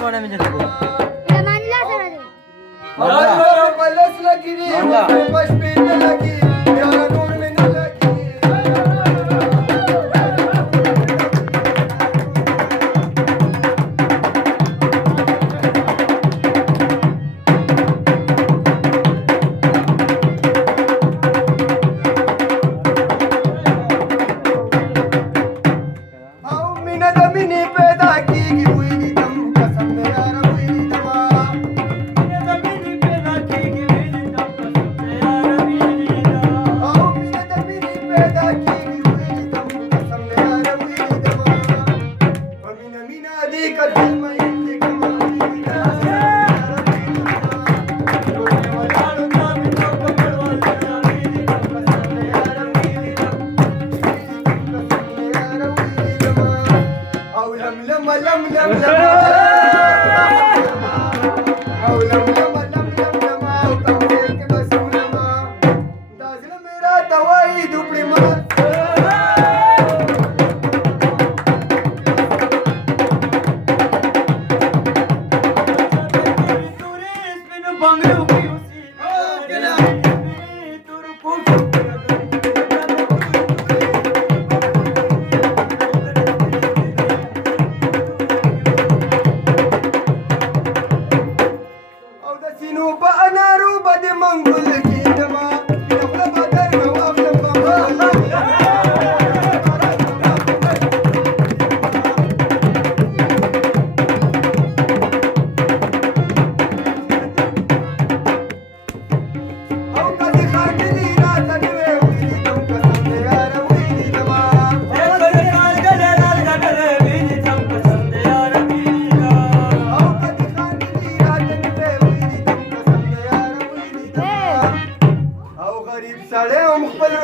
कोने में चले गए मानला समझ हमारे पलस लगी रे बस पे न लगी यार नूर में न लगी आओ मीना दमिनी पैदा की हुई दम कसम यार हुई दमा आओ मीना दमिनी पैदा की हुई दम कसम यार हुई दमा मीना मीना दी कदम में इंतकाम मीना रोने वाला का भी तो कपड़ वाला कसम यार हुई दम यार हुई दमा आओ लम लम लम लम लम आओ लम लम लम लम लम आओ कमरे के बस लमा दाजल मेरा दवाई दुपड़ी मार Sino ba anaru ba de mangul kindama nabla badar no aflam bamba au kadi khatli na tanwe wili dum kasam yaar wili dama au kadi khatli na tanwe wili dum kasam yaar wili dama au gharib sale um khpal